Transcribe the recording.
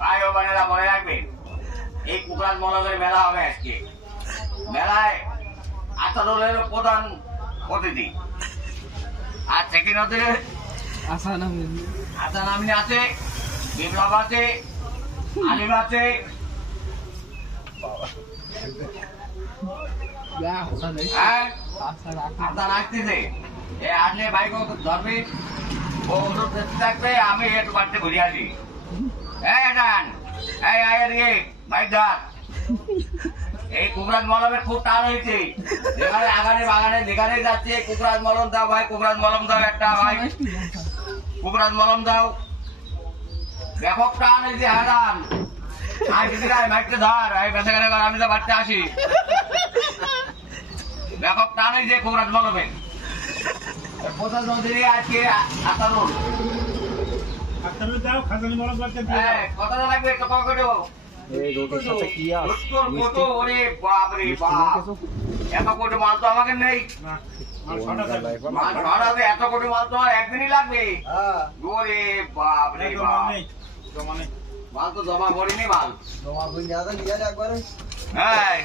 ভাই ও বোনেরা মনে রাখবেন, এই কুকরাজ মলমের মেলা হবে আজকে। মেলায় আসাদুলের প্রধান অতিথি, আর সেকেন্ড অতিথি হাসান আমিন আছে, বিপ্লব আছে, আলিম আছে, হাসান আসতেছে। এ আসলে ভাই ধরবি, ও অনুরোধ করতে থাকবে, আমি একটু বাড়িতে ঘুরে আসি। এই হাসান, এই এদিকে বাইক ধর। এই কুকরাজ মলমের খুব টান হয়েছে, যেখানে আগানে বাগানে যেখানে যাচ্ছে কুকরাজ মলম দাও ভাই, কুকরাজ মলম দাও একটা ভাই, কুকরাজ মলম দাও। ব্যাপক টান হয়েছে হারান। মাইকটা ধর, আমি তো বাড়তে আসি। ব্যাপক টান হয়েছে কুকরাজ মলমে। প্রধান মন্ত্রী আজকে আসাদুল কথা লাগবে তো কত এত কোটি মাল তো আমাকে নেই, এত কোটি মাল তো একদিনই লাগবে। ওরে বাপ রে বাপ, মাল তো জমা করিনি মাল। হ্যাঁ